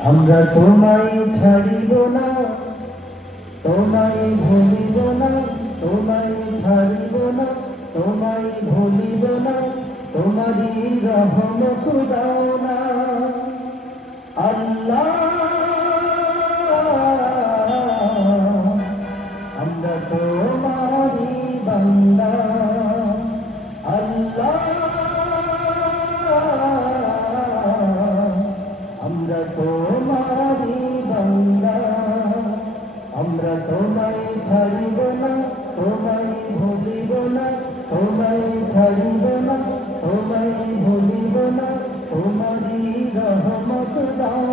আমরা তোমায় ছাড়িব না, তোমায় ভুলিব না, তোমায় ছাড়িব না, তোমায় ভুলিব না, তোমারই রহমত দাও না আল্লাহ। আমরা তোমারই বান্দা আল্লাহ, আমরা তোমারই বান্দা। আমরা তোমায় ছাড়িব না, তোমায় ভুলিব না, তোমায় ছাড়িব না, তোমায় ভুলিব না, তোমারই রহমত দাও